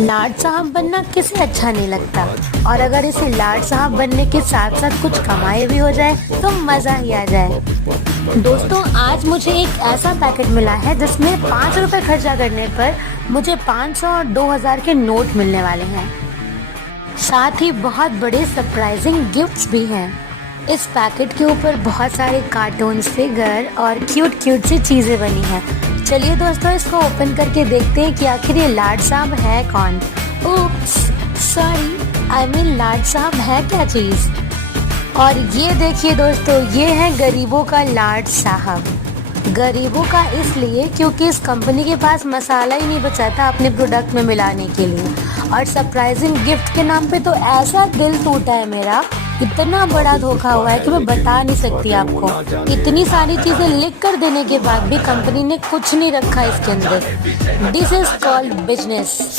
लाड साहब बनना किसे अच्छा नहीं लगता, और अगर इसे लाड साहब बनने के साथ साथ कुछ कमाई भी हो जाए तो मज़ा ही आ जाए। दोस्तों, आज मुझे एक ऐसा पैकेट मिला है जिसमें 5 रुपए खर्चा करने पर मुझे 500 और 2000 के नोट मिलने वाले हैं। साथ ही बहुत बड़े सरप्राइजिंग गिफ्ट्स भी हैं। इस पैकेट के ऊपर बहुत सारे कार्टून्स, फिगर और क्यूट क्यूट सी चीज़ें बनी हैं। चलिए दोस्तों, इसको ओपन करके देखते हैं कि आखिर ये लाड साहब है कौन। उप्स, सॉरी, आई मीन लाड साहब है क्या चीज़। और ये देखिए दोस्तों, ये है गरीबों का लाड साहब। गरीबों का इसलिए क्योंकि इस कंपनी के पास मसाला ही नहीं बचा था अपने प्रोडक्ट में मिलाने के लिए, और सरप्राइजिंग गिफ्ट के नाम पे तो ऐसा दिल टूटा है मेरा। इतना बड़ा धोखा हुआ है कि मैं बता नहीं सकती आपको। इतनी सारी चीजें लिख कर देने के बाद भी कंपनी ने कुछ नहीं रखा इसके अंदर। This is called business.